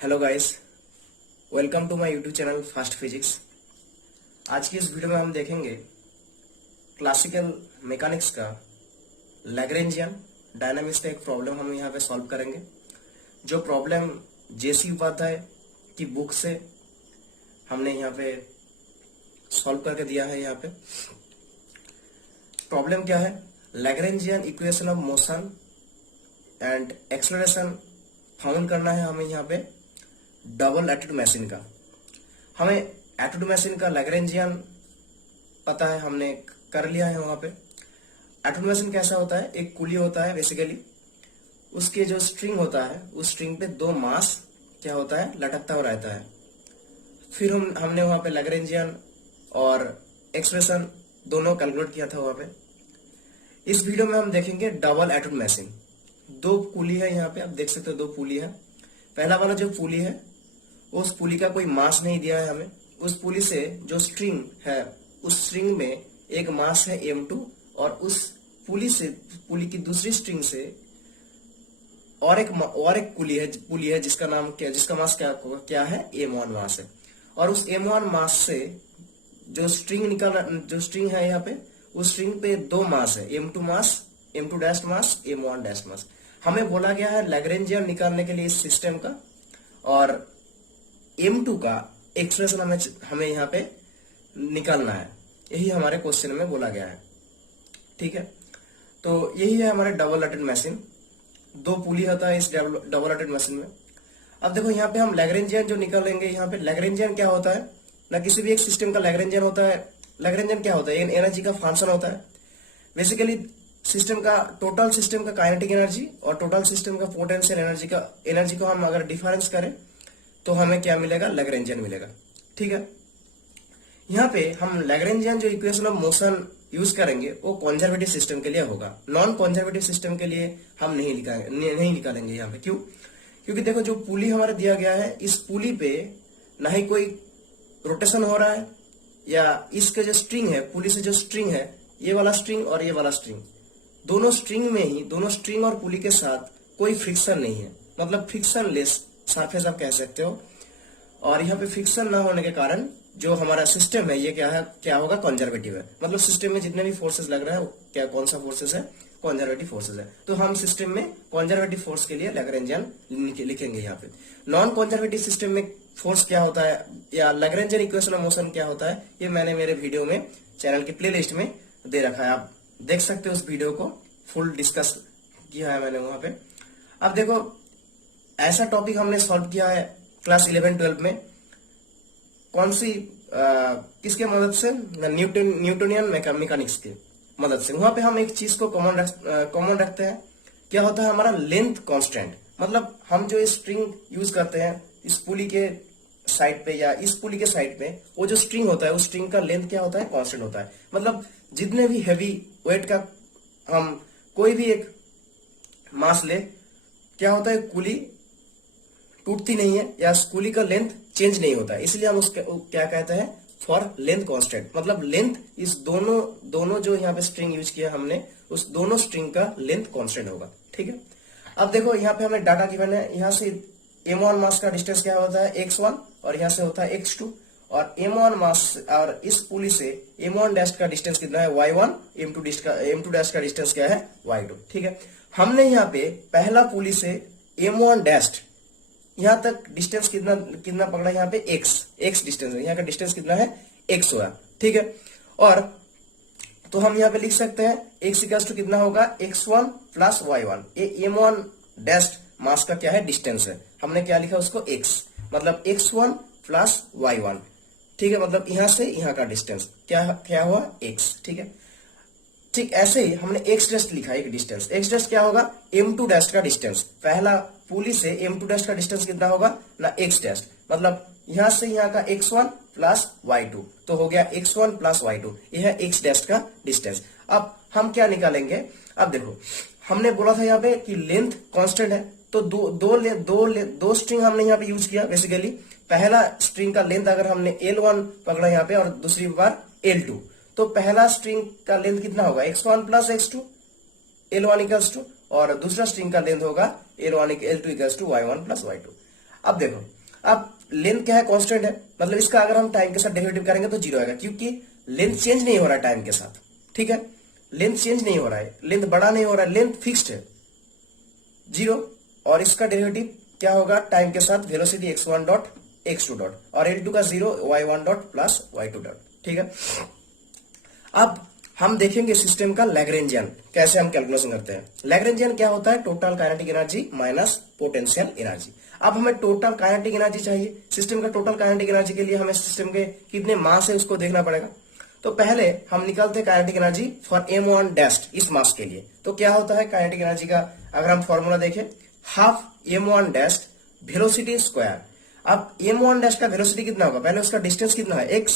Hello guys, welcome to my YouTube channel fast physics. आज की इस वीडियो में हम देखेंगे क्लासिकल मैकेनिक्स का लैग्रेंजियन डायनामिक्स का एक प्रॉब्लम हम यहाँ पे सॉल्व करेंगे। जो प्रॉब्लम जेसी उपाध्याय की बुक से हमने यहाँ पे सॉल्व करके दिया है। यहाँ पे प्रॉब्लम क्या है? Lagrangian equation of motion and acceleration found करना है हमें यहाँ पे डबल एटीट्यूड मशीन का। हमें एटीट्यूड मशीन का लैग्रेंजियन पता है, हमने कर लिया है। वहां पे एटीट्यूड मशीन कैसा होता है? एक कुली होता है बेसिकली, उसके जो स्ट्रिंग होता है उस स्ट्रिंग पे दो मास क्या होता है, लटकता हुआ रहता है। फिर हमने वहां पे लैग्रेंजियन और एक्सप्रेशन दोनों कैलकुलेट किया था वहां पे। इस वीडियो में हम देखेंगे डबल एटीट्यूड मशीन। दो पुली है यहाँ पे, आप देख सकते हो दो पुली है। पहला वाला जो पुली है उस पुली का कोई मास नहीं दिया है हमें। उस पुली से जो स्ट्रिंग है उस स्ट्रिंग में एक मास है m2 और उस पुली की दूसरी स्ट्रिंग से और एक पुली है जिसका मास क्या है, m1 मास है। और उस m1 मास से जो स्ट्रिंग है यहाँ पे, उस स्ट्रिंग पे दो मास है, m2 डैश मास, m1 डैश मास। हमें बोला गया है लैग्रेंजियन निकालने के लिए इस सिस्टम का, और m2 का एक्सप्रेशन हमें यहाँ पे निकालना है। यही हमारे क्वेश्चन में बोला गया है। ठीक है, तो यही है हमारे डबल एटीट्यूड मशीन। दो पुली होता है इस डबल एटीट्यूड मशीन में। अब देखो यहाँ पे हम लैग्रेंजियन जो निकालेंगे, यहाँ पे लैग्रेंजियन क्या होता है ना, किसी भी एक सिस्टम का लैग्रेंजियन होता है। लैग्रेंजियन क्या होता है? एनर्जी का फंक्शन होता है बेसिकली। टोटल सिस्टम का काइनेटिक एनर्जी और टोटल सिस्टम का पोटेंशियल एनर्जी को हम अगर डिफरेंस करें तो हमें क्या मिलेगा? लैग्रेंजियन मिलेगा। ठीक है, यहाँ पे हम लैग्रेंजियन जो इक्वेशन ऑफ मोशन यूज करेंगे वो कंजर्वेटिव सिस्टम के लिए होगा। नॉन कंजर्वेटिव सिस्टम के लिए हम नहीं निकालेंगे यहाँ पे। क्यों? क्योंकि देखो जो पुली हमारे दिया गया है, इस पुली पे ना ही कोई रोटेशन हो रहा है, या इसके जो स्ट्रिंग है, पुली से जो स्ट्रिंग है, ये वाला स्ट्रिंग और ये वाला स्ट्रिंग, दोनों स्ट्रिंग और पुली के साथ कोई फ्रिक्शन नहीं है, मतलब फ्रिक्शन लेस सरफेस आप कह सकते हो। और यहाँ पे फ्रिक्शन ना होने के कारण जो हमारा सिस्टम है ये क्या होगा? कंजर्वेटिव है। मतलब सिस्टम में जितने भी फोर्सेस लग रहा है कौन सा फोर्सेस है? कंजर्वेटिव फोर्सेस है। तो हम सिस्टम में कंजर्वेटिव फोर्स के लिए लैग्रेंजियन लिखेंगे यहाँ पे। नॉन कंजर्वेटिव सिस्टम में फोर्स क्या होता है, या लैग्रेंजियन इक्वेशन ऑफ मोशन क्या होता है, ये मैंने मेरे वीडियो में चैनल की प्लेलिस्ट में दे रखा है। आप देख सकते हो उस वीडियो को, फुल डिस्कस किया है मैंने वहां पे। अब देखो ऐसा टॉपिक हमने सॉल्व किया है क्लास 11-12 में। कौन सी किसके मदद से? न्यूटोनियन मैकेनिक्स की मदद से। वहां पे हम एक चीज को कॉमन रखते हैं। क्या होता है? हमारा लेंथ कांस्टेंट। मतलब हम जो स्ट्रिंग यूज करते हैं इस पुली के साइड पे या इस पुली के साइड पे, वो जो स्ट्रिंग होता है उस स्ट्रिंग का लेंथ क्या होता है? कांस्टेंट होता है। मतलब जितने भी हैवी वेट का हम कोई भी एक मास ले, क्या होता है? कुली टूटती नहीं है या कुली का लेंथ चेंज नहीं होता है, इसलिए हम उसके क्या कहते हैं? For length constant. मतलब लेंथ इस दोनों जो यहाँ पे स्ट्रिंग यूज किया हमने, उस दोनों स्ट्रिंग का लेंथ कांस्टेंट होगा। ठीक है, अब देखो यहाँ पे हमें डाटा गिवन है। यहाँ से m1 मास का डिस्टेंस क्या होता है? x1, और यहाँ से होता है x2। और m1 मास और इस पुली से m1 डैश का डिस्टेंस कितना है? y1। m2 डैश का डिस्टेंस क्या है? y2। ठीक है, हमने यहाँ पे पहला पुली से m1 डैश यहाँ तक डिस्टेंस कितना पकड़ा? यहाँ पे x डिस्टेंस है। यहाँ का डिस्टेंस कितना है? x हुआ। ठीक है, और तो हम यहाँ पे लिख सकते हैं x इक्वल टू कितना होगा? x1 plus y1। ये m1 डैश मास का क्या है? डिस्टेंस है। हमने क्या लिखा उसको? x, मतलब x1 प्लस y1। ठीक है, मतलब यहां से यहां का डिस्टेंस क्या हुआ? x। ठीक है, ठीक ऐसे ही हमने x डैश लिखा एक डिस्टेंस। x डैश क्या होगा? m2 डैश का डिस्टेंस। पहला पुली से m2 डैश का डिस्टेंस कितना होगा ना? x डैश, मतलब यहां से यहां का x1 प्लस y2, तो हो गया x1 प्लस y2। यह है x डैश का डिस्टेंस। अब हम क्या निकालेंगे? अब देखो हमने बोला था यहाँ पे कि लेंथ कांस्टेंट है, तो दो स्ट्रिंग हमने यहाँ पे यूज किया बेसिकली। पहला स्ट्रिंग का लेंथ अगर हमने L1 पकड़ा यहाँ पे और दूसरी बार L2, तो पहला स्ट्रिंग का लेंथ कितना होगा? x1 plus x2, L1 equals to, और दूसरा स्ट्रिंग का लेंथ होगा L2 equals to y1 plus y2। अब देखो, अब लेंथ क्या है, कांस्टेंट है, मतलब इसका अगर हम टाइम के साथ डेरिवेटिव करेंगे तो जीरो आएगा, क्योंकि लेंथ चेंज नहीं हो रहा है टाइम के साथ, ठीक है, लेंथ चेंज नहीं हो रहा है, लेंथ बड़ा नहीं हो रहा है, लेंथ फिक्स्ड है जीरो, और इसका डेरिवेटिव क्या होगा टाइम के साथ, velocity x1 dot x2 dot और L2 का zero y1 dot plus y2 dot, ठीक है। अब हम देखेंगे सिस्टम का लैग्रेंजियन कैसे हम कैलकुलेशन करते हैं। लैग्रेंजियन क्या होता है, total kinetic energy minus potential energy. अब हमें टोटल काइनेटिक एनर्जी चाहिए, सिस्टम का टोटल काइनेटिक एनर्जी के लिए हमें सिस्टम के कितने मास है उसको देखना पड़ेगा। तो पहले हम निकालते हैं kinetic energy for m1 dash, इस मास के लिए। तो क्या होता है काइनेटिक एनर्जी का, अगर हम फॉर्मूला देखें, half m1 dash velocity square. अब m1 डैश का वेलोसिटी कितना होगा, पहले उसका डिस्टेंस कितना है x,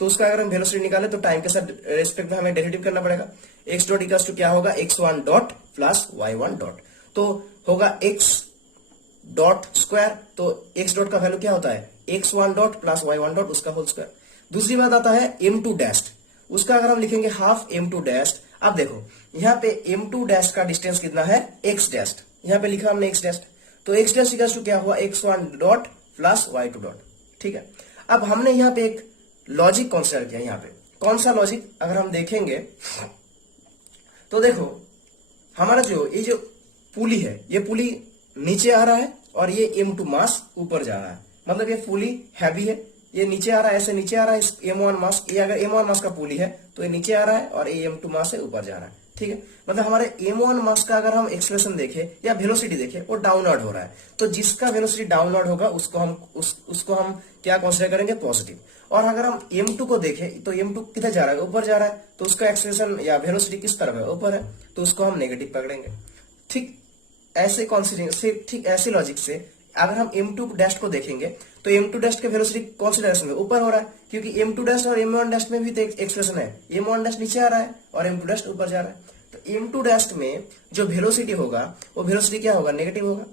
तो उसका अगर हम वेलोसिटी निकाले तो टाइम के साथ रेस्पेक्ट में हमें डेरिवेटिव करना पड़ेगा। x डॉट इक्वल्स टू क्या होगा, x1 dot plus y1 dot, तो होगा x डॉट स्क्वायर, तो x डॉट का वैल्यू क्या होता है, x1 dot plus y1 dot उसका होल स्क्वायर। दूसरी बात आता है m2 डैश, उसका अगर हम लिखेंगे हाफ m2 डैश। अब देखो यहाँ पे m2 डैश का डिस्टेंस कितना है, x डैश, यहाँ पे लिखा हमने x डैश, तो x डैश इक्वल्स टू क्या हुआ, x1 dot plus y2 dot, ठीक है। अब हमने यहाँ पे एक लॉजिक कंसीडर किया, यहाँ पे कौन सा लॉजिक, अगर हम देखेंगे तो देखो हमारा जो ये जो पुली है, ये पुली नीचे आ रहा है और ये m2 मास ऊपर जा रहा है, मतलब ये पुली हैवी है, ये नीचे आ रहा है, ऐसे नीचे आ रहा है, इस m1 मास, ये अगर m1 मास का पुली है तो ये नीचे आ रहा है और ये m2 मास से ऊपर जा रहा है, ठीक है। मतलब हमारे m1 मास का अगर हम एक्सप्रेशन देखें या वेलोसिटी देखें, वो डाउनवर्ड हो रहा है, तो जिसका वेलोसिटी डाउनवर्ड होगा उसको हम क्या कंसीडर करेंगे, पॉजिटिव। और अगर हम m2 को देखें तो m2 किधर जा रहा है, ऊपर जा रहा है, तो उसका एक्सप्रेशन या वेलोसिटी किस तरफ है, ऊपर है, तो उसको हम नेगेटिव पकड़ेंगे। ठीक ऐसे कॉन्सिडर से, ठीक ऐसे लॉजिक से अगर हम m2 डैश को देखेंगे तो m2 डैश के वेलोसिटी कौन सी डायरेक्शन में, ऊपर हो रहा है, क्योंकि m2 डैश और m1 डैश में भी तो एक्सप्रेशन है, m1 डैश नीचे आ रहा है और m2 डैश ऊपर जा रहा है, तो m2 डैश में जो वेलोसिटी होगा वो वेलोसिटी क्या होगा, नेगेटिव होगा।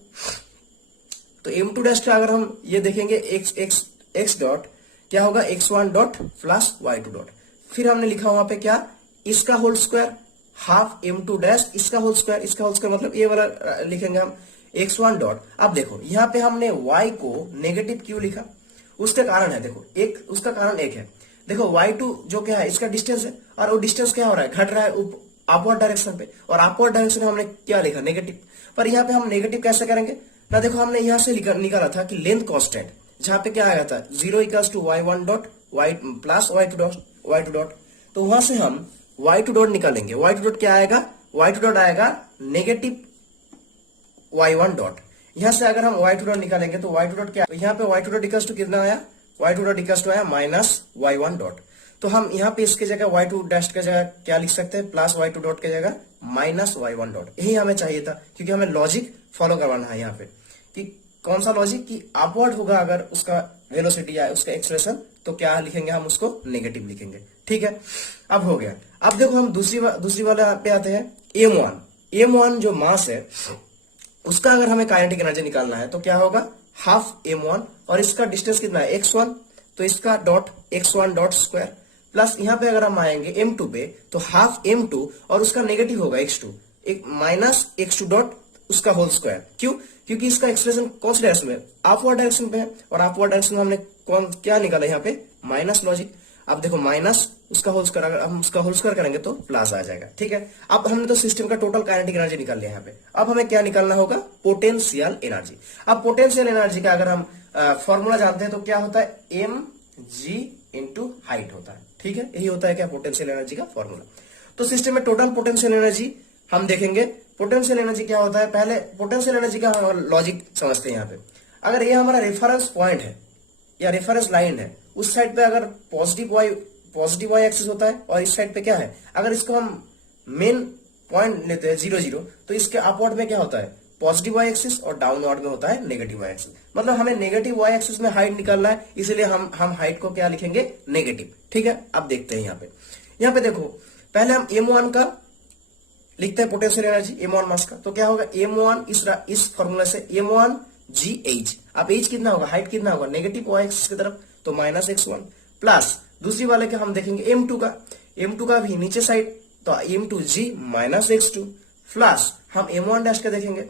तो m2 डैश का अगर हम ये देखेंगे x डॉट क्या होगा, x1 dot plus y2 dot, फिर हमने लिखा वहां पे क्या, इसका whole square half m2 dash, इसका होल स्क्वायर, इसका होल स्क्वायर मतलब ये वाला लिखेंगे हम x1 डॉट। अब देखो यहाँ पे हमने y को नेगेटिव क्यों लिखा, उसका कारण है, देखो एक उसका कारण एक है, देखो y2 जो क्या है, इसका डिस्टेंस है, और वो डिस्टेंस क्या हो रहा है, घट रहा है अपवर्ड डायरेक्शन पे, और अपवर्ड डायरेक्शन में हमने क्या लिखा, नेगेटिव। पर यहाँ पे हम नेगेटिव कैसे करेंगे ना, देखो हमने यहाँ से निकाला था कि लेंथ कांस्टेंट, जहां पे क्या आया था, zero equals to y1 dot y plus y2 dot, तो वहां से हम y2 डॉट निकालेंगे, y2 डॉट क्या आएगा, y2 डॉट आएगा नेगेटिव y1 डॉट। यहां से अगर हम y2 डॉट निकालेंगे तो y2 डॉट क्या, तो यहाँ पे y2 डॉट इक्वल्स टू कितना आया, y2 डॉट इक्वल्स टू आया माइनस y1 डॉट। तो हम यहाँ पे इसके जगह y2 डैश के जगह क्या लिख सकते हैं, प्लस y2 डॉट के जगह माइनस y1 डॉट। यही हमें चाहिए था, क्योंकि हमें लॉजिक फॉलो करवाना है यहाँ पे कि कौन सा लॉजिक, कि अपवर्ड होगा अगर उसका वेलोसिटी या उसका एक्सप्रेशन, तो क्या लिखेंगे हम, उसको नेगेटिव लिखेंगे, ठीक है। अब हो गया। अब देखो हम दूसरी वाले पे आते हैं, m1 जो मास है उसका अगर हमें काइनेटिक एनर्जी निकालना है तो क्या होगा, हाफ m1, और इसका डिस्टेंस कितना है, x1, तो इसका dot x1 dot square, plus यहाँ पे अगर हम आएंगे m2 पे तो हाफ m2 और उसका नेगेटिव होगा x2, एक माइनस x2 डॉट उसका होल स्क्वायर। क्यों, क्योंकि इसका एक्सप्रेशन कौन सी डायरेक्शन में, अपवर्ड डायरेक्शन पे है, और अपवर्ड डायरेक्शन में हमने कौन क्या निकाला यहाँ पे, माइनस लॉजिक। अब देखो माइनस उसका होल स्क्वायर, अगर हम उसका होल स्क्वायर करेंगे तो प्लस आ जाएगा, ठीक है। अब हमने तो सिस्टम का टोटल काइनेटिक एनर्जी निकाल लिया यहाँ पे, अब हमें क्या निकालना होगा, पोटेंशियल एनर्जी। अब पोटेंशियल एनर्जी का अगर हम फॉर्मूला जानते हैं तो क्या होता है, mg इंटू हाइट होता है, ठीक है, यही होता है क्या, पोटेंशियल एनर्जी का फॉर्मूला। तो सिस्टम में टोटल पोटेंशियल एनर्जी हम देखेंगे, पोटेंशियल एनर्जी क्या होता है, पहले पोटेंशियल एनर्जी का हम लॉजिक समझते हैं यहाँ पे। अगर ये हमारा रेफरेंस पॉइंट है या रेफरेंस लाइन है, उस साइड पे अगर पॉजिटिव वाई एक्सिस होता है, और इस साइड पे क्या है, अगर इसको हम मेन पॉइंट लेते हैं 0 0, तो इसके अपवर्ड में क्या होता है, पॉजिटिव वाई एक्सिस, और डाउनवर्ड में होता है नेगेटिव वाई एक्सिस। मतलब हमें नेगेटिव वाई एक्सिस में हाइट निकालना है, इसलिए हम हाइट को क्या लिखेंगे, नेगेटिव, ठीक है। अब देखते हैं यहाँ पे देखो, पहले हम m1 का लिखते हैं पोटेंशियल एनर्जी, m1 मास का, तो क्या होगा, m1 इस फॉर्मूला से m1 gh। अब h कितना होगा, हाइट कितना होगा, नेगेटिव वाई एक्सिस की तरफ, तो माइनस x1, प्लस दूसरी वाले के हम देखेंगे m2 का भी नीचे साइड, तो m2g माइनस x2, प्लस हम m1 डैश के देखेंगे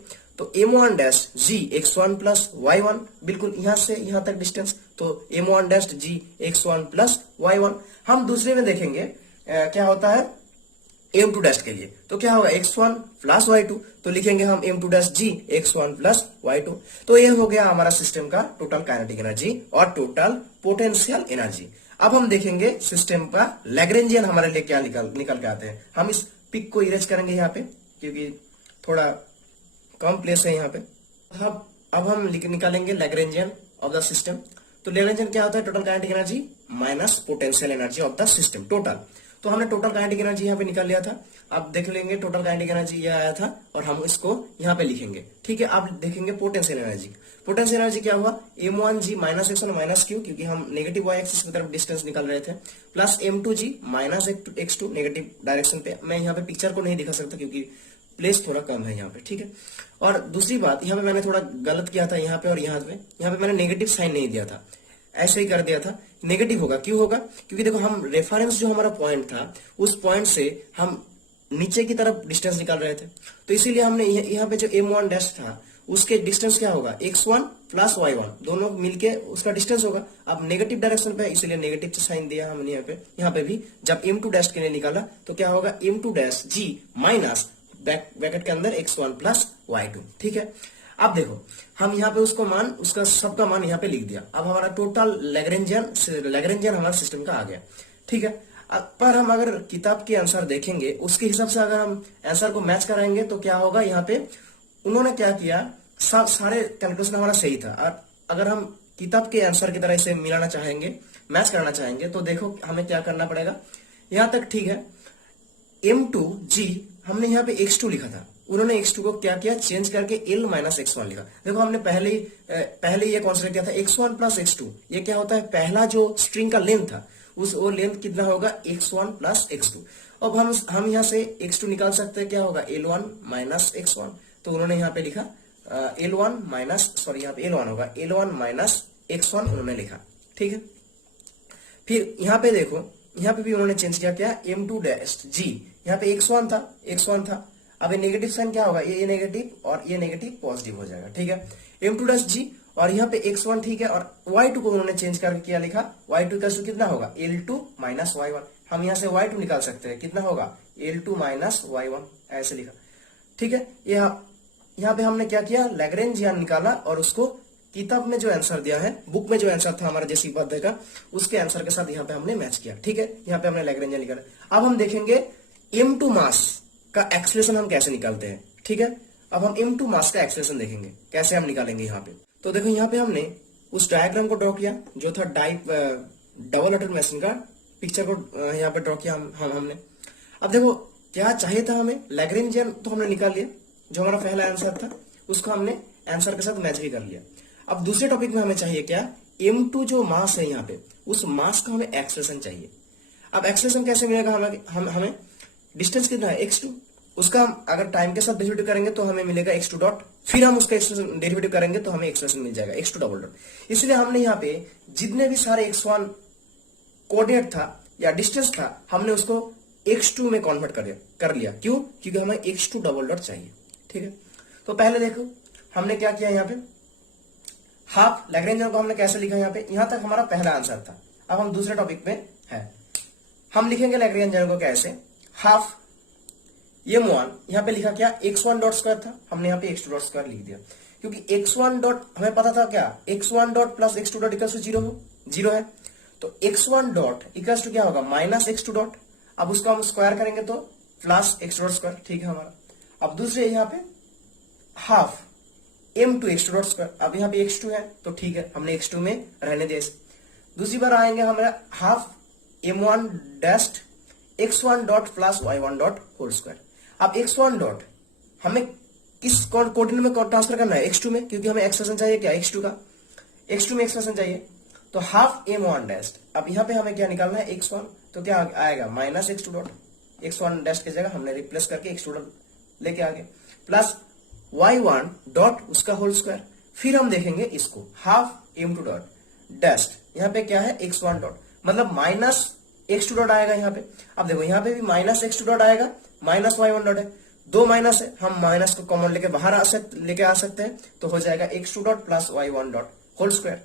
तो m1 dash g x1 plus y1, बिल्कुल यहां से यहां तक डिस्टेंस, तो m1 dash g x1 plus y1। हम दूसरे में देखेंगे क्या होता है m2 डैश के लिए, तो क्या होगा x1 प्लस y2, तो लिखेंगे हम m2 dash g x1 plus y2। तो ये हो गया हमारा सिस्टम का टोटल काइनेटिक एनर्जी और टोटल पोटेंशियल एनर्जी। अब हम देखेंगे सिस्टम का लैग्रेंजियन हमारे लिए क्या निकल के आते हैं। हम इस पिक को इरेज करेंगे यहाँ पे, क्योंकि थोड़ा कम प्लेस है यहाँ पे। अब हम निकालेंगे लैग्रेंजियन ऑफ द सिस्टम। तो लैग्रेंजियन क्या होता है, total kinetic energy minus potential energy of the system total. तो हमने टोटल काइनेटिक एनर्जी यहाँ पे निकाल लिया था। अब देख लेंगे टोटल काइनेटिक एनर्जी ये आया था और हम इसको यहाँ पे लिखेंगे, ठीक है। अब देखेंगे पोटेंशियल एनर्जी। पोटेंशियल एनर्जी क्या हुआ, m1g minus x1 minus q, क्योंकि हम नेगेटिव y एक्सिस की तरफ डिस्टेंस निकाल रहे थे, plus m2g minus x2 negative direction पे। मैं यहाँ पे पिक्चर को नहीं दिखा सकता क्योंकि प्लेस थोड़ा कम है यहाँ पे, ठीक है। और दूसरी बात, यहाँ पे मैंने थोड़ा गलत किया था, यहाँ पे और यहाँ पे मैंने नेगेटिव साइन नहीं दिया था, ऐसे ही कर दिया था। नेगेटिव होगा, क्यों होगा, क्योंकि देखो हम रेफरेंस जो हमारा पॉइंट था उस पॉइंट से हम नीचे की तरफ डिस्टेंस निकाल रहे थे, तो इसीलिए हमने यहाँ पे जो m1 डैश था उसके डिस्टेंस क्या होगा x1 प्लस y1, दोनों मिलके उसका डिस्टेंस होगा। अब नेगेटिव डायरेक्शन पे इसीलिए नेगेटिव साइन दिया हमने यहाँ पे भी। जब m2 डैश के लिए निकाला तो क्या होगा m2 dash g minus bracket के अंदर x1 प्लस y2, ठीक है। अब देखो हम यहाँ पे उसको मान, उसका सबका मान यहाँ पे लिख दिया। अब हमारा टोटल लैग्रेंजियन हमारे सिस्टम का आ गया, ठीक है। पर हम अगर किताब के आंसर देखेंगे उसके हिसाब से अगर हम आंसर को मैच कराएंगे तो क्या होगा, यहाँ पे उन्होंने क्या किया, सारे कैलकुलेशन हमारा सही था। और अगर हम किताब के आंसर की तरह इसे मिलाना चाहेंगे, मैच करना चाहेंगे, तो देखो हमें क्या करना पड़ेगा। यहाँ तक ठीक है, m2g हमने यहाँ पे x2 लिखा था, उन्होंने x2 को क्या किया, चेंज करके l माइनस x1 लिखा। देखो हमने पहले ये कंसीडर किया था x1 प्लस x2, ये क्या होता है, पहला जो स्ट्रिंग का लेंथ था वो लेंथ कितना होगा, x1 प्लस x2। अब हम यहाँ से x2 निकाल सकते हैं, क्या होगा l1 माइनस x1, तो उन्होंने यहाँ पे लिखा l1 माइनस, सॉरी यहाँ पे l1 होगा, l1 माइनस x1 उन्होंने लिखा, ठीक है। फिर यहाँ पे देखो, यहाँ पे भी उन्होंने चेंज किया क्या, m2 डैश g, यहाँ पे x1 था। अब ये नेगेटिव साइन क्या होगा, ये नेगेटिव और ये नेगेटिव पॉजिटिव हो जाएगा, ठीक है। m2 डैश g और यहाँ पे x1, ठीक है। और y2 को उन्होंने चेंज करके क्या लिखा, y2 का कितना होगा l2 माइनस y1। हम यहाँ से y2 निकाल सकते हैं, कितना होगा l2 माइनस y1, ऐसे लिखा, ठीक है। यहाँ पे हमने क्या किया, लैग्रेंजियन निकाला और उसको किताब में जो आंसर दिया है, बुक में जो आंसर था हमारा जैसी उपाध्याय का, उसके आंसर के साथ यहाँ पे हमने मैच किया, ठीक है। यहाँ पे हमने लैग्रेंजियन निकाला। अब हम देखेंगे m2 मास का एक्सेलरेशन हम कैसे निकालते हैं, ठीक है। अब हम m2 मास का एक्सेलरेशन देखेंगे कैसे हम निकालेंगे यहाँ पे। तो देखो यहाँ पे हमने उस डायग्राम को ड्रॉ किया जो था डबल अटल मशीन का पिक्चर को यहाँ पे ड्रॉ किया हमने। अब देखो क्या चाहिए था हमें, लैग्रेंजियन तो हमने निकाल लिया, जो हमारा पहला आंसर था उसको हमने आंसर के साथ मैच भी कर लिया। अब दूसरे टॉपिक में हमें चाहिए क्या, m2 जो मास है यहाँ पे, उस मास का हमें एक्सेलरेशन चाहिए। अब एक्सेलरेशन कैसे मिलेगा हमें डिस्टेंस कितना है x2, उसका हम अगर टाइम के साथ डेरिवेटिव करेंगे तो हमें मिलेगा x2 डॉट, फिर हम उसका एक्सेलरेशन डेरिवेटिव करेंगे तो हमें एक्सेलरेशन मिल जाएगा x2 डबल डॉट। इसलिए हमने यहाँ पे जितने भी सारे x1 कोऑर्डिनेट था या डिस्टेंस था, हमने उसको x2 में कन्वर्ट कर लिया। क्यों, क्योंकि हमें x2 डबल डॉट चाहिए, ठीक है। तो पहले देखो हमने क्या किया, यहाँ पे हाफ लैग्रेंजियन को हमने कैसे लिखा, यहाँ पे यहाँ तक हमारा पहला आंसर था। अब हम दूसरे टॉपिक पे है, हम लिखेंगे लैग्रेंजियन को कैसे, हाफ m1 यहाँ पे लिखा क्या, x1 डॉट स्क्वायर था, हमने यहाँ पे x2 डॉट स्क्वायर लिख दिया, क्योंकि x1 डॉट हमें पता था क्या, x1 dot plus x2 dot equals to 0 है। तो x1 डॉट इक्वल्स टू क्या होगा, माइनस x2 डॉट। अब उसको हम स्क्वायर करेंगे तो प्लस x2 डॉट स्क्वायर, ठीक है हमारा। अब दूसरे यहाँ पे half m2 x2 dot square, अब यहाँ पे x2 है तो ठीक है, हमने x2 में रहने दिया। दूसरी बार आएंगे हमारा half m1 dash x1 dot plus y1 dot whole square. अब x1 डॉट हमें किस कोऑर्डिनेट में ट्रांसफर करना है, x2 में, क्योंकि हमें एक्सप्रेशन चाहिए क्या, x2 का, x2 में एक्सप्रेशन चाहिए। तो हाफ m1 डैश, अब यहाँ पे हमें क्या निकालना है, x1, तो क्या आएगा minus x2 dot, x1 dash की जगह हमने रिप्लेस करके x2 डॉट लेके आगे, प्लस y1 डॉट उसका होल स्क्वायर। फिर हम देखेंगे इसको हाफ m2 डॉट डैश, यहाँ पे क्या है x1 डॉट, मतलब माइनस x2 डॉट आएगा यहाँ पे। अब देखो यहाँ पे भी माइनस x2 डॉट आएगा, माइनस y1 डॉट है, दो माइनस है, हम माइनस को कॉमन लेके बाहर लेके आ सकते हैं, तो हो जाएगा x2 dot plus y1 dot whole square.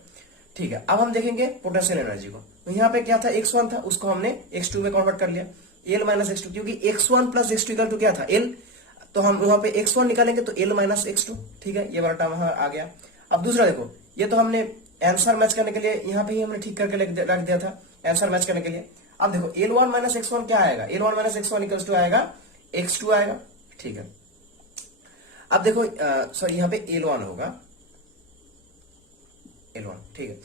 ठीक है, अब हम देखेंगे पोटेंशियल एनर्जी को। तो यहाँ पे क्या था, x1 था, उसको हमने x2 में कन्वर्ट कर लिया, L माइनस x2, क्योंकि x1 plus x2 equal to क्या था, L, तो हम वहां पे x1 निकालेंगे तो L माइनस x2। ठीक है, ये वाला टर्म आ गया। अब दूसरा देखो, ये तो हमने आंसर मैच करने के लिए यहाँ पे ही हमने ठीक करके रख दिया था, आंसर मैच करने के लिए। अब देखो L1 माइनस x1 क्या आएगा, L1 minus x1 equal to आएगा x2 आएगा। ठीक है, अब देखो सॉरी यहाँ पे L1 होगा, L1। ठीक है,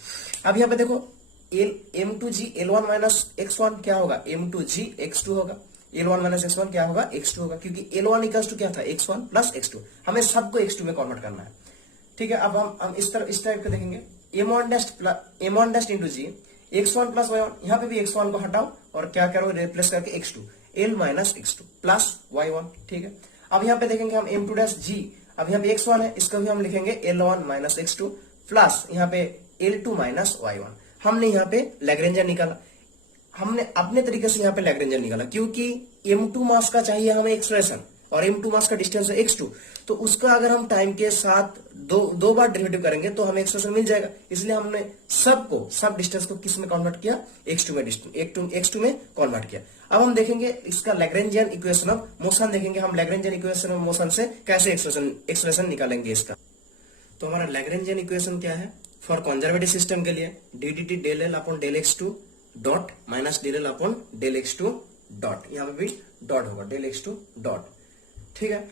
अब यहाँ पे देखो M2G L1 माइनस x1 क्या होगा, M2G x2 होगा, L1 माइनस x1 क्या होगा, x2 होगा, क्योंकि L1 इक्वल टू क्या था, x1 प्लस x2, हमें सबको x2 में कन्वर्ट करना है। ठीक है, अब हम इस टाइप के देखेंगे, M1 डैश इंटू जी x1 प्लस y1, यहाँ पे भी x1 को हटाओ और क्या करो, रिप्लेस करके x2, L minus x2 plus y1। ठीक है, अब यहाँ पे देखेंगे हम M2 डैश जी, अब यहाँ पे x1 है, इसको भी हम लिखेंगे L1 माइनस x2 प्लस यहाँ पे L2 माइनस y1। हमने यहाँ पे लैग्रेंजन निकाला, हमने अपने तरीके से यहाँ पे लैग्रेंजन निकाला, क्योंकि M2 मास का चाहिए हमें एक्सप्रेशन और M2 मास का डिस्टेंस है x2, तो उसका अगर हम टाइम के साथ दो बार डेरिवेटिव करेंगे तो हमें एक्सप्रेशन मिल जाएगा। इसलिए हमने सब डिस्टेंस को किस में कन्वर्ट किया, x2 में कन्वर्ट किया। अब हम देखेंगे इसका लैग्रेंजियन इक्वेशन ऑफ मोशन, देखेंगे हम लैग्रेंजियन इक्वेशन ऑफ मोशन से कैसे एक्सप्रेशन निकालेंगे इसका। तो हमारा लैग्रेंजियन इक्वेशन क्या है, फॉर कंजर्वेटिव सिस्टम के लिए d D T del L upon del x2 dot minus del L upon del x2 dot, यहाँ पे भी डॉट होगा, डेल x2 डॉट। ठीक है,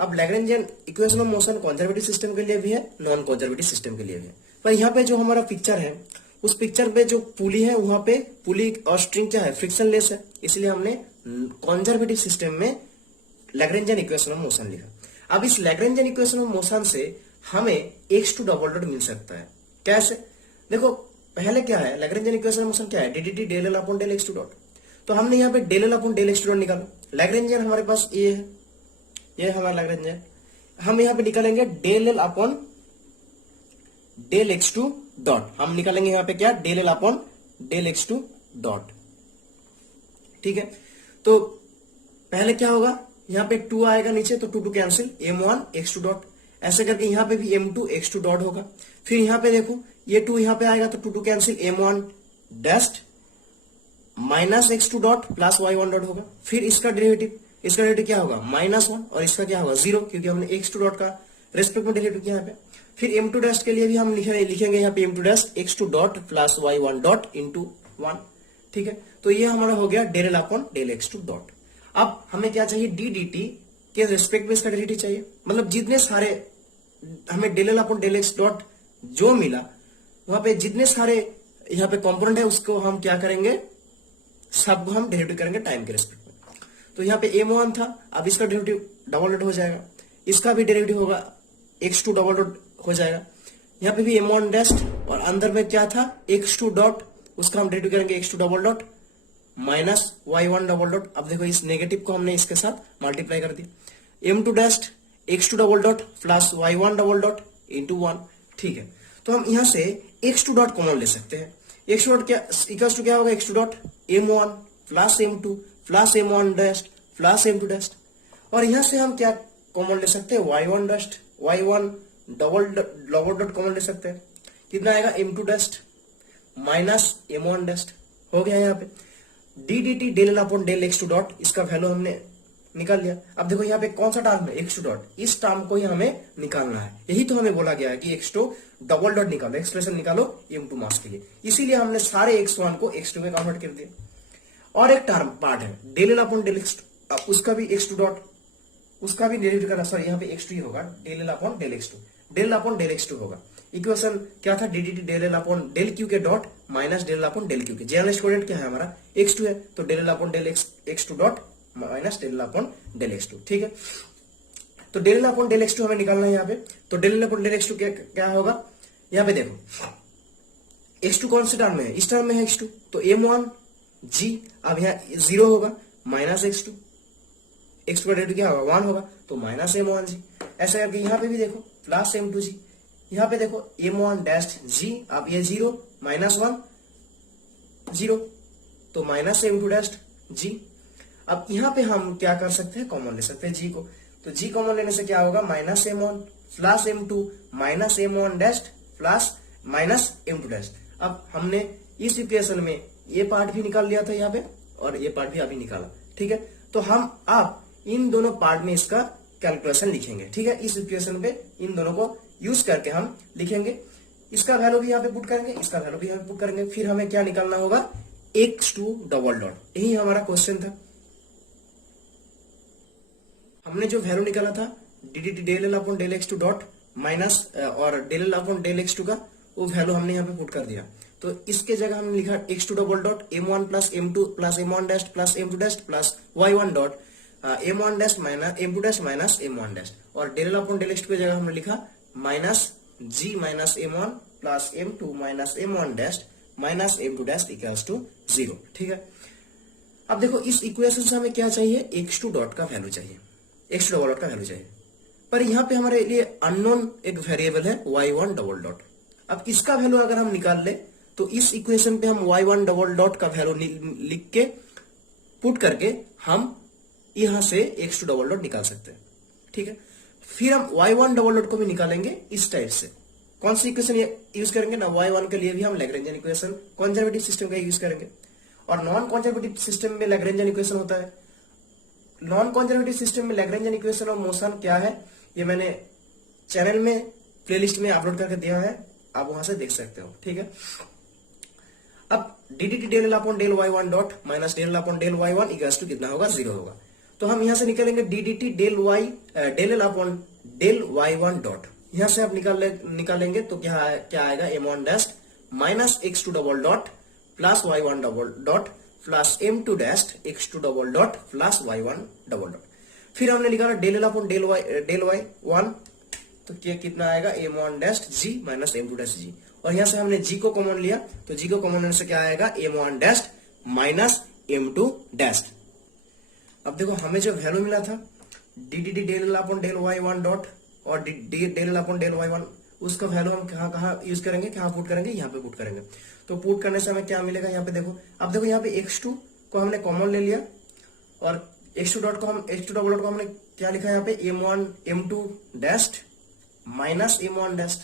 अब Lagrangian equation of motion conservative system के लिए भी है, नॉन कंजर्वेटिव सिस्टम के लिए भी है। पर यहाँ पे जो हमारा पिक्चर है, उस पिक्चर पे जो पुली है वहां पे पुली और स्ट्रिंग क्या है, फ्रिक्शनलेस है, इसलिए हमने कंजर्वेटिव सिस्टम में लैग्रेंजियन इक्वेशन ऑफ मोशन लिखा। अब इस लैग्रेंजियन इक्वेशन ऑफ मोशन से हमें x2 डबल डॉट मिल सकता है, कैसे, देखो पहले क्या है, लैग्रेंजियन इक्वेशन ऑफ मोशन क्या है, d del L upon del x2 dot, तो हमने यहाँ पे del L upon del x2 dot निकाला। लैग्रेंजियन हमारे पास ये है, ये हमारा लैग्रेंजियन, हम यहाँ पे निकालेंगे del L upon del x2 dot, हम निकालेंगे यहाँ पे क्या, del L upon del x2 dot. ठीक है, तो पहले क्या होगा, यहाँ पे 2 आएगा नीचे, तो 2 कैंसिल, M1 x2 डॉट, ऐसे करके यहाँ पे भी M2 x2 डॉट होगा। फिर यहाँ पे देखो ये 2 यहाँ पे आएगा तो 2 cancel, M1 dashed minus x2 dot plus y1 dot होगा। फिर इसका डेरिवेटिव क्या होगा, -1, और इसका क्या होगा 0, क्योंकि हमने x2 डॉट का रेस्पेक्ट में डेरिवेटिव किया यहाँ पे। फिर M2 डैश के लिए भी हम लिखेंगे यहाँ पे M2 dash x2 dot plus y1 dot into 1। ठीक है, तो ये हमारा हो गया del L upon del x2 dot. अब हमें क्या चाहिए, डी डी टी के रेस्पेक्ट में इसका डेरिवेटिव चाहिए, मतलब जितने सारे हमें del L upon del x dot जो मिला, वहां पे जितने सारे यहाँ पे कंपोनेंट है उसको हम क्या करेंगे, सबको हम डेरिवेटिव करेंगे टाइम के रेस्पेक्ट में। तो यहाँ पे M1 था, अब इसका डेरिवेटिव डबल डॉट हो जाएगा, इसका भी डेरिवेटिव होगा x2 डबल डॉट हो जाएगा। यहाँ पे भी M1 डैश और अंदर में क्या था x2 डॉट, उसका हम डेरिवेटिव करेंगे x2 double dot minus y1 double dot. अब देखो इस नेगेटिव को हमने इसके साथ मल्टीप्लाई कर दिया, M2 dash x2 double dot plus y1 double dot into 1। ठीक है, तो हम यहाँ से x2 डॉट कॉमन ले सकते हैं, x2 डॉट क्या इक्वल्स टू क्या होगा, x2 dot M1 plus M2 plus M1 dash plus M2 dash, और यहाँ से हम क्या कॉमन ले सकते हैं, y1 डबल डॉट कॉमन ले सकते हैं, कितना आएगा M2 dash minus M1 dash, हो गया यहाँ पे d D T del L upon del x2 dot, इसका वैल्यू हमने निकाल लिया। अब देखो यहाँ पे कौन सा टर्म है, x2 डॉट, इस टर्म को ही हमें निकालना है, यही तो हमें बोला गया है कि x2 डबल डॉट निकालो, एक्सप्रेशन निकालो M2 मास के लिए, इसीलिए हमने सारे x1 को x2 में कन्वर्ट कर दिया। और एक टर्म पार्ट है del L upon del x2, उसका भी x2 डॉट, उसका भी डेरिवेटिव करना, सॉरी यहाँ पे x2 ही होगा, del L upon del x2, del upon del x2 होगा। इक्वेशन क्या था, D D T del L upon del Q K dot minus del upon del Q K, general coordinate क्या है हमारा x2 है, तो del L upon del x2 dot minus del upon del x2। ठीक है, तो del L upon del x2 हमें निकालना है यहाँ पे, तो del L upon del x2 क्या होगा, यहाँ पे देखो x2 कौन से टर्म में है, इस टर्म में है x2, तो M1 G, अब यहाँ 0 होगा, माइनस x2 का डेरिवेटिव क्या होगा 1 होगा, तो माइनस M1 G, ऐसा करके यहाँ पे भी देखो प्लस M2 G, यहाँ पे देखो M1 डैश G, अब ये 0 माइनस 1 0, तो माइनस M2 डैश G। अब यहाँ पे हम क्या कर सकते हैं, कॉमन ले सकते हैं जी को। तो जी कॉमन लेने से क्या होगा, minus M one plus m two minus M one dash plus minus M two dash. अब हमने इस इक्वेशन में ये पार्ट भी निकाल लिया था यहाँ पे, और ये पार्ट भी अभी निकाला, ठीक है। तो हम अब इन दोनों पार्ट में इसका कैलकुलेशन लिखेंगे, ठीक है। इस इक्वेशन पे इन दोनों को यूज करके हम लिखेंगे, इसका वैल्यू भी यहाँ पे पुट करेंगे, इसका वैल्यू भी यहाँ पे पुट करेंगे, फिर हमें क्या निकालना होगा, x2 डबल डॉट। यही हमारा क्वेश्चन था। हमने जो वैल्यू निकाला था D del L upon del x2 dot minus और del L upon del x2 का, वो वैल्यू हमने यहाँ पे पुट कर दिया। तो इसके जगह हमने लिखा x2 double dot m1 plus m2 plus m1 dash plus m2 dash plus y1 dot m1 dash minus m2 dash minus m1 dash, और del L upon del x2 की जगह हमने लिखा minus g minus m1 plus m2 minus m1 dash minus m2 dash equals to 0, ठीक है। अब देखो इस इक्वेशन से हमें क्या चाहिए, x2 डॉट का वैल्यू चाहिए, x2 डबल डॉट का वैल्यू चाहिए। पर यहाँ पे हमारे लिए अननोन एक वेरिएबल है y1 डबल डॉट। अब इसका वैल्यू अगर हम निकाल ले तो इस इक्वेशन पे हम y1 डबल डॉट का वैल्यू लिख के पुट करके हम यहां से x2 डबल डॉट निकाल सकते हैं, ठीक है। फिर हम y1 डबल डॉट को भी निकालेंगे इस टाइप से। कौन सी इक्वेशन यूज करेंगे ना, y1 के लिए भी हम लैग्रेंजियन इक्वेशन कंजर्वेटिव सिस्टम का यूज करेंगे, और नॉन कंजर्वेटिव सिस्टम में लैग्रेंजियन इक्वेशन होता है। नॉन कंजर्वेटिव सिस्टम में लैग्रेंजियन इक्वेशन ऑफ मोशन क्या है, ये मैंने चैनल में प्लेलिस्ट में अपलोड करके दिया है, आप वहां से देख सकते हो, ठीक है। अब d D T del L upon del y1 dot minus del L upon del y1 equals to कितना होगा, 0 होगा। तो हम यहां से निकालेंगे d D T del L upon del y1 dot. यहां से आप निकालेंगे तो क्या आएगा, m1 dash minus x2 double dot plus y1 double dot plus m2 dash x2 double dot plus y1 double dot. फिर हमने निकाला del L upon del y1, तो क्या कितना आएगा, m1 dash g minus m2 dash g, और यहां से हमने g को कॉमन लिया, तो g को कॉमन लेने से क्या आएगा, m1 dash minus m2 dash. अब देखो हमें जो वैल्यू मिला था D D D del L upon del y1 dot और del L upon del y1, उसका वैल्यू हम कहाँ यूज करेंगे, कहाँ पुट करेंगे, यहाँ पे पुट करेंगे। तो पुट करने से हमें क्या मिलेगा, यहाँ पे देखो। अब देखो यहाँ पे x2 को हमने कॉमन ले लिया, और x2 डॉट को हम x2 डबल डॉट को हमने क्या लिखा है यहाँ पे, m1 m2 dash minus m1 dash,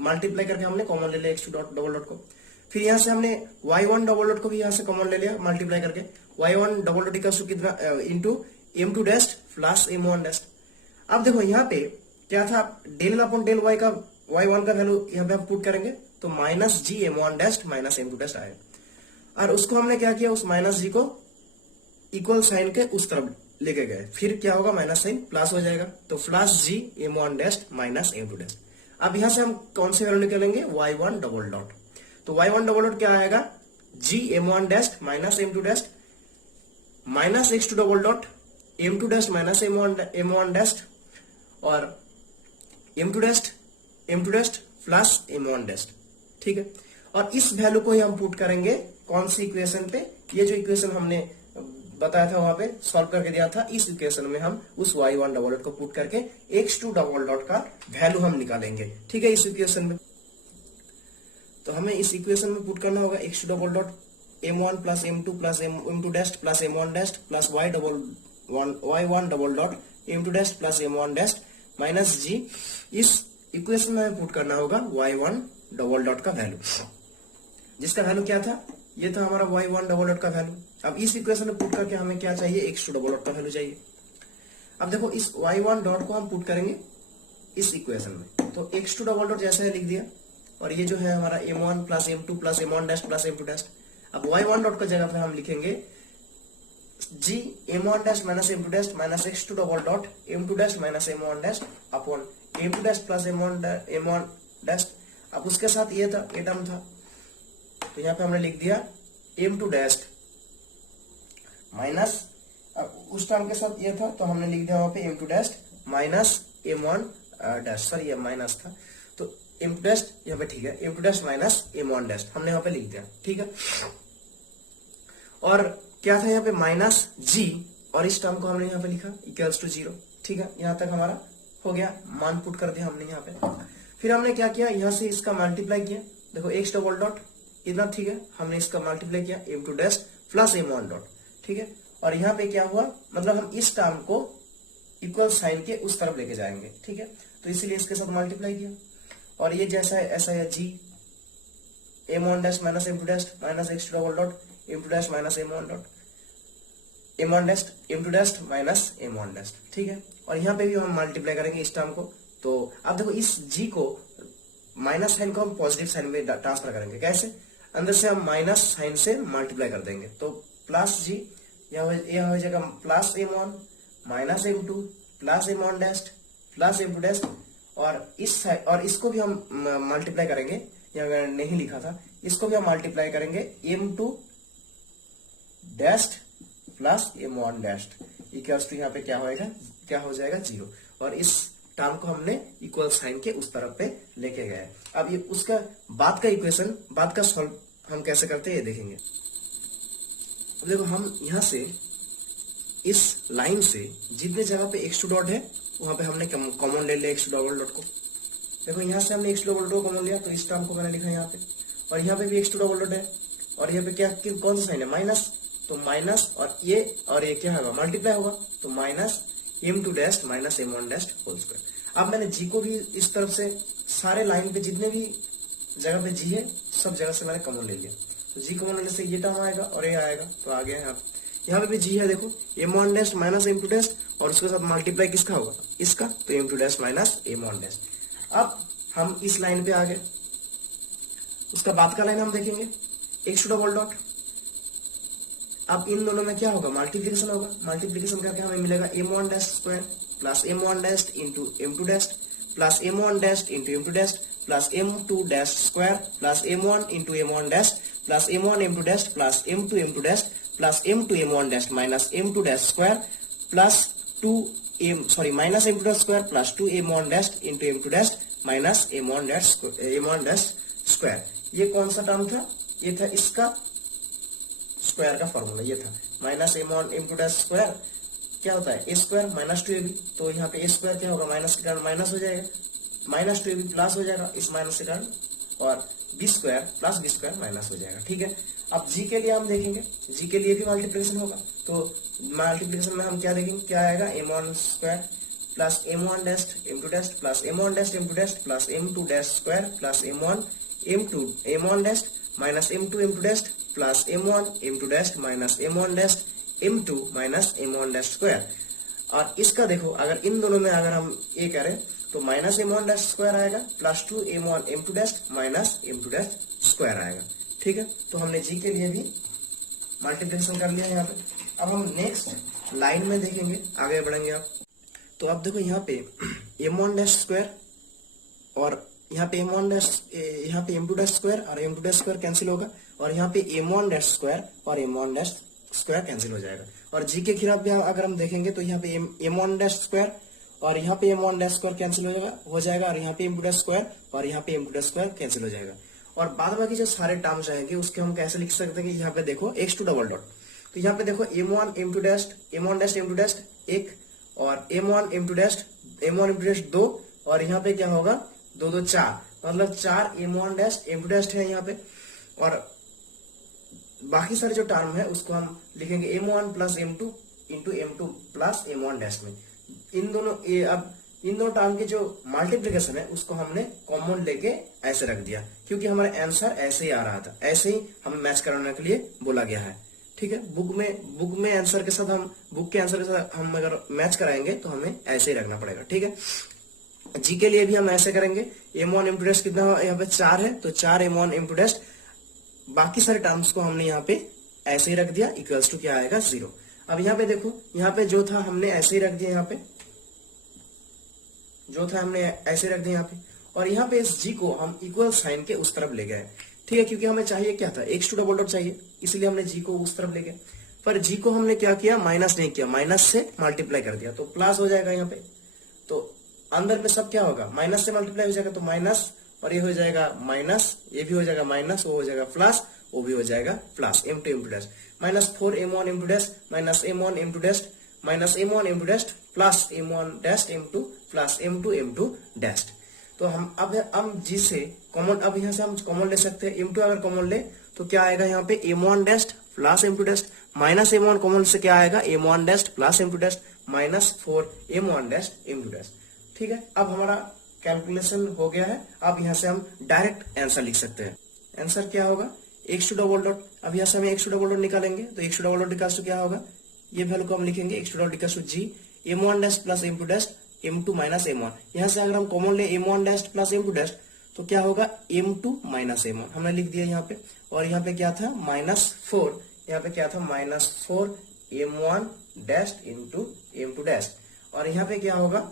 multiply करके हमने कॉमन ले लिया x2 डबल डॉट को। फिर यहाँ से हमने y1 डबल डॉट को भी यहाँ से कॉमन ले लिया, मल्टीप्लाई करके y1 double dot equals to कितना, into m2 dash plus m1 dash. अब देखो यहाँ पे क्या था, डेल अपॉन डेल y का y1 का वैल्यू यहाँ पे हम पुट करेंगे, तो माइनस जी m1 dash minus m2 dash आएगा, और उसको हमने क्या किया, उस माइनस जी को इक्वल साइन के उस तरफ लेके गए, फिर क्या होगा, माइनस साइन प्लस हो जाएगा, तो प्लस जी m1 dash minus m2 dash. अब यहां से हम कौन सी वैल्यू निकालेंगे, y1 डबल डॉट। तो y1 डबल डॉट क्या आएगा, जी m1 dash minus m2 dash minus x2 double dot m2 dash minus m1 dash और m2 dash plus m1 dash, ठीक है। और इस वैल्यू को ही हम पुट करेंगे कौन सी इक्वेशन पे, ये जो इक्वेशन हमने बताया था वहां पे सॉल्व करके दिया था, इस इक्वेशन में हम उस y1 डबल डॉट को पुट करके x2 डबल डॉट का वैल्यू हम निकालेंगे, ठीक है, इस इक्वेशन में। तो हमें इस इक्वेशन में पुट करना होगा x2 double dot m1 plus m2 plus m2 dash plus m1 dash plus y1 double dot m2 dash plus m1 dash minus g। इस इक्वेशन में पुट करना होगा y1 डबल डॉट का वैल्यू, जिसका value क्या था, ये था हमारा y1 डबल डॉट का वैल्यू। अब इस इक्वेशन में पुट करके हमें क्या चाहिए, x2 डबल डॉट का वैल्यू चाहिए। अब देखो इस y1 डॉट को हम पुट करेंगे इस इक्वेशन में, तो x2 डबल डॉट जैसा है लिख दिया, और ये जो है हमारा m1 plus m2 plus m1 dash plus m2 dash. अब y1 डॉट का जगह पे हम लिखेंगे g m1 dash minus m2 dash minus x2 double dot m2 dash minus m1 dash upon m2 dash plus m1 dash. अब उसके साथ ये था, ये टर्म था, तो यहाँ पे हमने लिख दिया m2 डैश माइनस, उस टर्म के साथ ये था तो हमने लिख दिया वहां पे m2 dash minus m1 dash, sorry ये माइनस था, तो m2 डैश यहाँ पे ठीक है, m2 dash minus m1 dash हमने यहाँ पे लिख दिया, ठीक है। और क्या था यहाँ पे माइनस g, और इस टर्म को हमने यहाँ पे लिखा इक्वल्स टू 0, ठीक है। यहाँ तक हमारा हो गया, मान पुट कर दिया हमने यहाँ पे। फिर हमने क्या किया, यहाँ से इसका मल्टीप्लाई किया, देखो x डबल डॉट इतना, ठीक है, हमने इसका मल्टीप्लाई किया m2 dash plus m1 dot, ठीक है, और यहाँ पे क्या हुआ, मतलब हम इस टर्म को इक्वल साइन के उस तरफ लेके जाएंगे, ठीक है। तो इसीलिए इसके साथ मल्टीप्लाई किया, और ये जैसा है ऐसा है, g m one dash minus M two dash minus x two double dot m two dash minus m one dot m one dash m two dash minus m one dash, ठीक है। और यहाँ पे भी हम मल्टीप्लाई करेंगे इस term को। तो अब देखो इस जी को माइनस साइन को हम पॉजिटिव साइन में ट्रांसफर करेंगे, कैसे, अंदर से हम माइनस साइन से मल्टीप्लाई कर देंगे, तो प्लस जी यह हो जाएगा plus m one minus M two plus m one dash plus m two dash, और इस साइड और इसको भी हम मल्टीप्लाई करेंगे, यहाँ नहीं लिखा था, इसको भी हम मल्टीप्लाई करेंगे m two dash plus m one dash equals to यहाँ पे क्या हो जाएगा 0, और इस टर्म को हमने इक्वल साइन के उस तरफ पे लेके गए। अब ये उसका बाद का इक्वेशन, बाद का सॉल्व हम कैसे करते हैं ये देखेंगे। अब देखो हम यहाँ से इस लाइन से जितने जगह पे x2 डॉट है वहां पे हमने कॉमन ले लिया x2 डबल डॉट को। देखो यहाँ से हमने x2 डबल डॉट कॉमन लिया, तो इस टर्म को मैंने लिखा यहाँ पे, और यहाँ पे भी x2 डबल डॉट है, और यहाँ पे क्या कौन सा साइन है, माइनस, तो माइनस और ये क्या होगा, मल्टीप्लाई होगा, तो minus M two dash minus M one dash whole square. अब मैंने जी को भी इस तरफ से सारे लाइन पे जितने भी जगह पे जी है सब जगह से मैंने कॉमन ले लिया, तो जी कॉमन लेने से ये टर्म आएगा और ये आएगा, तो आ गया यहाँ पे भी जी है, देखो m one dash minus M two dash, और उसके साथ मल्टीप्लाई किसका होगा, इसका, तो m two dash minus M one dash. अब हम इस लाइन पे आ गए, उसका बाद का लाइन हम देखेंगे एक्स टू डबल डॉट। अब इन दोनों में क्या होगा, मल्टीप्लीकेशन होगा, मल्टीप्लीकेशन करके हमें मिलेगा m one dash square plus m one dash into m two dash plus m one dash into m two dash plus m two dash square plus m one into m one dash plus m one m two dash plus m two m two dash plus m two m one dash minus M two dash square plus minus M two dash square plus 2 m one dash into m two dash minus M one dash square. ये कौन सा term था, ये था इसका square का formula, ये था minus M one m two dash square क्या होता है ए स्क्वायर माइनस 2ab, तो यहाँ पे ए स्क्वायर क्या होगा, माइनस के कारण माइनस हो जाएगा, माइनस 2ab प्लस हो जाएगा इस माइनस के कारण, और b square plus b square minus हो जाएगा, ठीक है। अब जी के लिए हम देखेंगे, जी के लिए भी मल्टीप्लिकेशन होगा, तो मल्टीप्लिकेशन में हम क्या देखेंगे, क्या आएगा, m one square plus m one dash m two dash plus m one dash m two dash plus m two dash square plus m one dash minus M two dash plus m two dash minus M one dash m two minus M one dash square. और इसका देखो अगर इन दोनों में अगर हम ये करें तो minus M one dash square आएगा plus 2 M two dash minus M two dash square आएगा, ठीक है। तो हमने जी के लिए भी मल्टीप्लिकेशन कर लिया यहाँ पे। अब हम नेक्स्ट लाइन में देखेंगे, आगे बढ़ेंगे आप। तो अब देखो यहाँ पे एम वन डैश स्क्वायर और यहाँ पे एम टू डैश स्क्वायर और m two dash square cancel होगा, और यहाँ पे एम वन डैश स्क्वायर और m one dash square cancel हो जाएगा। और जी के खिलाफ भी अगर हम देखेंगे तो यहाँ पे एम वन डैश स्क्वायर और यहाँ पे m one dash square cancel हो जाएगा, और यहाँ पे एम टू डैश स्क्वायर और यहाँ पे m two dash square cancel हो जाएगा। और बाद बाकी जो सारे टर्म्स रहेंगे उसके हम कैसे लिख सकते हैं कि यहाँ पे देखो एक्स टू डबल डॉट, तो यहाँ पे देखो m one dash m two dash एक, और m one m two dash 2, और यहाँ पे क्या होगा 2 2 4, मतलब 4 m one dash m two dash है यहाँ पे। और बाकी सारे जो टर्म है उसको हम लिखेंगे m one plus m two into m two plus m one dash में। अब इन दोनों टर्म के जो मल्टीप्लिकेशन है उसको हमने कॉमन लेके ऐसे रख दिया, क्योंकि हमारा आंसर ऐसे ही आ रहा था, ऐसे ही हमें मैच कराने के लिए बोला गया है, ठीक है। बुक में आंसर के साथ बुक के आंसर के साथ हम अगर मैच कराएंगे तो हमें ऐसे ही रखना पड़ेगा, ठीक है। जी के लिए भी हम ऐसे करेंगे, m one m two dash कितना यहाँ पे 4 है, तो 4 m one m two dash, बाकी सारे टर्म्स को हमने यहाँ पे ऐसे ही रख दिया, इक्वल्स टू क्या आएगा 0। अब यहाँ पे देखो, यहाँ पे जो था हमने ऐसे ही रख दिया, यहाँ पे जो था हमने ऐसे रख दिया यहाँ पे, और यहाँ पे इस जी को हम इक्वल साइन के उस तरफ ले गए, ठीक है, क्योंकि हमें चाहिए क्या था, एक्स टू डबल डॉट चाहिए, इसलिए हमने जी को उस तरफ ले गए। पर जी को हमने क्या किया, माइनस नहीं किया, माइनस से मल्टीप्लाई कर दिया, तो प्लस हो जाएगा यहाँ पे। तो अंदर में सब क्या होगा, माइनस से मल्टीप्लाई हो जाएगा, तो माइनस, और ये हो जाएगा माइनस, ये भी हो जाएगा माइनस, वो हो जाएगा प्लस, वो भी हो जाएगा plus, m two dash minus 4 m one m two dash minus M one m two dash minus M one m two dash plus m one dash m two plus m two dash. तो हम अब जी से common, अब यहाँ से हम common ले सकते हैं, एम टू अगर कॉमन ले तो क्या आएगा यहाँ पे m one dash plus m two dash minus m1 common से क्या आएगा, m1 dash plus m2 dash minus 4 m1 dash m2 dash. ठीक है, अब हमारा कैलकुलेशन हो गया है। अब यहाँ से हम डायरेक्ट आंसर लिख सकते हैं। आंसर क्या होगा, x2 डबल डॉट, अब यहाँ से हम x2 डबल डॉट निकालेंगे तो x2 double dot equals to क्या होगा, ये वैल्यू को हम लिखेंगे x2 double equals to g m1 dash plus m2 dash m2 minus m1। यहाँ से अगर हम कॉमन ले m1 dash plus m2 dash तो क्या होगा, m2 माइनस m1 हमने लिख दिया यहाँ पे। और यहाँ पे क्या था, -4, यहाँ पे क्या था -4 m1 dash into m2 dash. और यहाँ पे क्या होगा,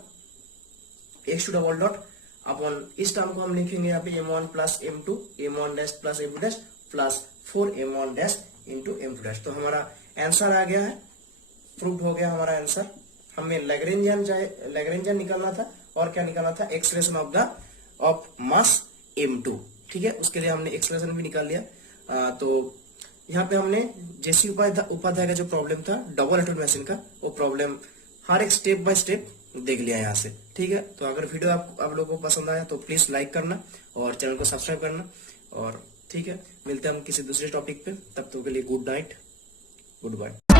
x2 डबल डॉट अपन इस टर्म को हम लिखेंगे यहाँ पे m1 plus m2 m1 dash plus m2 dash plus 4 m1 dash into m2 dash. तो हमारा आंसर आ गया है, प्रूव हो गया हमारा आंसर। हमें लैग्रेंजियन निकालना था और क्या निकालना था, एक्सलेशन ऑफ मास m2। ठीक है, उसके लिए हमने एक्सलेशन भी निकाल लिया। तो यहाँ पे हमने जेसी उपाध्याय का जो प्रॉब्लम था डबल एटोड मशीन का, वो प्रॉब्लम हर एक स्टेप बाय स्टेप देख लिया यहाँ से। ठीक है, तो अगर वीडियो आप लोगों को पसंद आया तो प्लीज लाइक करना और चैनल को सब्सक्राइब करना। और ठीक है, मिलते हैं हम किसी दूसरे टॉपिक पे, तब तक के लिए गुड नाइट, गुड बाय।